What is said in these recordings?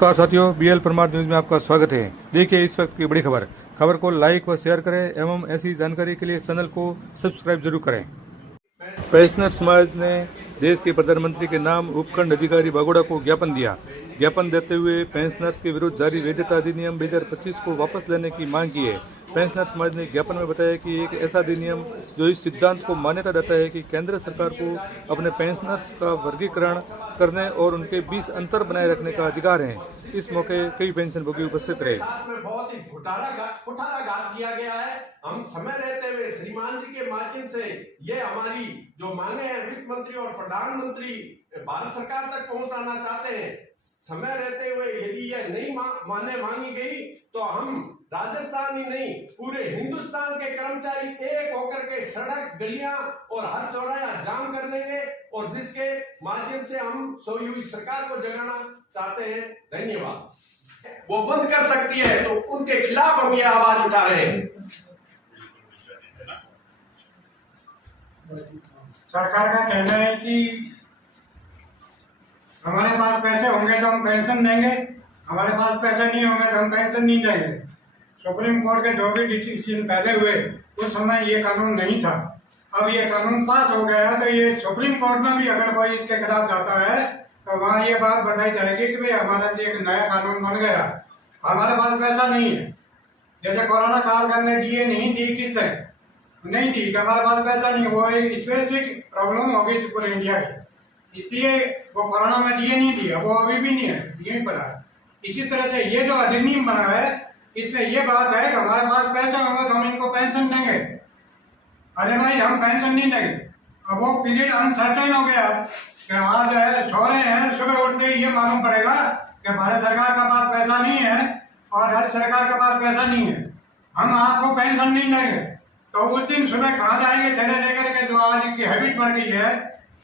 नमस्कार साथियों, BL Parmar news में आपका स्वागत है। देखिए इस वक्त की बड़ी खबर को लाइक व शेयर करें एवं ऐसी जानकारी के लिए चैनल को सब्सक्राइब जरूर करें। पेंशनर समाज ने देश के प्रधानमंत्री के नाम उपखंड अधिकारी बागोड़ा को ज्ञापन दिया। ज्ञापन देते हुए पेंशनर्स के विरुद्ध जारी वैधता अधिनियम 2025 को वापस लेने की मांग की है। पेंशनर समाज ने ज्ञापन में बताया कि एक ऐसा अधिनियम जो इस सिद्धांत को मान्यता देता है कि केंद्र सरकार को अपने पेंशनर्स का वर्गीकरण करने और उनके बीच अंतर बनाए रखने का अधिकार है। इस मौके कई पेंशनभोगी उपस्थित रहे। में बहुत ही कुठाराघात किया गया है। हम समय रहते हुए श्रीमान जी के माध्यम से ये हमारी जो मांगे हैं वित्त मंत्री और प्रधानमंत्री भारत सरकार तक पहुंचाना चाहते हैं। समय रहते हुए यदि यह नहीं मांगी गई तो हम राजस्थान ही नहीं पूरे हिंदुस्तान के कर्मचारी एक होकर के सड़क गलियां और हर चौराहा जाम कर देंगे और जिसके माध्यम से हम सोई हुई सरकार को जगाना चाहते हैं। धन्यवाद। वो बंद कर सकती है तो उनके खिलाफ हम ये आवाज उठा रहे हैं। सरकार का कहना है कि हमारे पास पैसे होंगे तो हम पेंशन देंगे, हमारे पास पैसे नहीं होंगे तो हम पेंशन नहीं देंगे। सुप्रीम कोर्ट के जो भी डिसीजन पहले हुए उस समय ये कानून नहीं था। अब ये कानून पास हो गया तो ये सुप्रीम कोर्ट में भी अगर कोई इसके खिलाफ जाता है तो वहाँ ये बात बताई जाएगी कि भाई हमारा एक नया कानून बन गया, हमारे पास पैसा नहीं है। जैसे कोरोना काल में दिए नहीं दी किससे नहीं दी, हमारे पास पैसा नहीं, वो एक स्पेसिफिक प्रॉब्लम हो गई पूरे इंडिया की, इसलिए वो कोरोना में दिए नहीं दिया, वो अभी भी नहीं है, यही पड़ा है। इसी तरह से ये जो अधिनियम बना है इसमें ये बात है कि हमारे पास पैसा होगा तो हम इनको पेंशन देंगे, अदरवाइज हम पेंशन नहीं देंगे। अब वो पीरियड अनसर्टेन हो गया कि आज सो रहे हैं, सुबह उठते ही ये मालूम पड़ेगा कि भारत सरकार का पास पैसा नहीं है और राज्य सरकार का पास पैसा नहीं है, हम आपको पेंशन नहीं देंगे। तो उस दिन सुबह कहाँ जाएंगे चले लेकर के, जो आज की हैबिट बढ़ गई है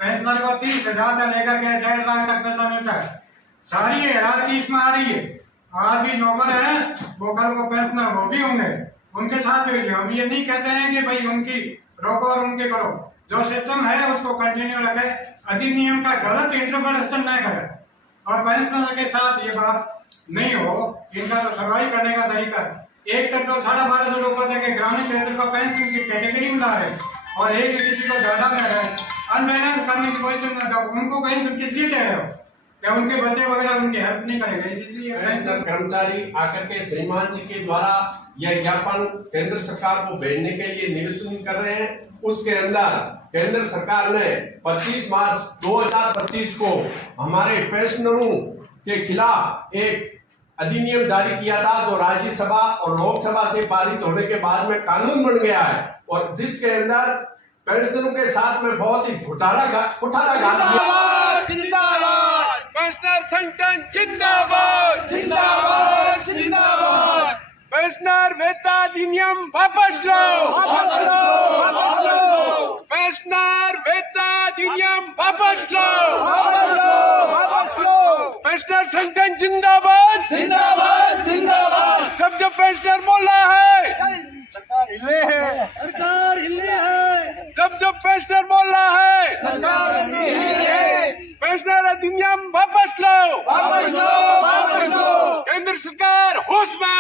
पेंशनर को 30,000 से लेकर के 1.5 लाख तक पैसा मिलता है। सारी हायरार्की इसमें आ रही है। आज भी नौकर है वो कल को पेंशनर वो भी होंगे, उनके साथ हुई। हम ये नहीं कहते हैं कि भाई उनकी रोको और उनके करो, जो सिस्टम है उसको कंटिन्यू रखे, अधिनियम का गलत इंटरप्रिटेशन न करे और पेंशनर के साथ ये बात नहीं हो। इनका तो सर्वाइव करने का तरीका एक तक तो 12,500 रुपये देके ग्रामीण क्षेत्र को पेंशन की कैटेगरी में ला रहे और एक किसी को ज्यादा दे रहे, अनबैलेंस करने की पोजिशन में। जब उनको पेंशन किसी दे रहे हो क्या उनके बच्चे वगैरह उनकी हेल्प नहीं करेंगे। कर्मचारी आकर के श्रीमान जी के द्वारा यह ज्ञापन केंद्र सरकार को भेजने के लिए निवेदन कर रहे हैं। उसके अंदर केंद्र सरकार ने 25 मार्च 2025 को हमारे पेंशनरों के खिलाफ एक अधिनियम जारी किया था जो राज्यसभा और लोकसभा से पारित होने के बाद में कानून बन गया है और जिसके अंदर पेंशनरों के साथ में बहुत ही कुठाराघात पेंशनर संगठन जिंदाबाद जिंदाबाद जिंदाबाद। पेंशनर वेतन अधिनियम वापस लो, वापस लो, वापस लो। पेंशनर वेतन अधिनियम वापस लो, वापस लो, वापस लो। पेंशनर संगठन जिंदाबाद जिंदाबाद जिंदाबाद। सब जो पेंशनर बोल रहा है सरकार हिले है, सरकार हिले है, सब जो पेंशनर बोल रहा है सरकार हिले है। पेंशनर अधिनियम वापस लो, वापस लो, वापस लो। केंद्र सरकार होश में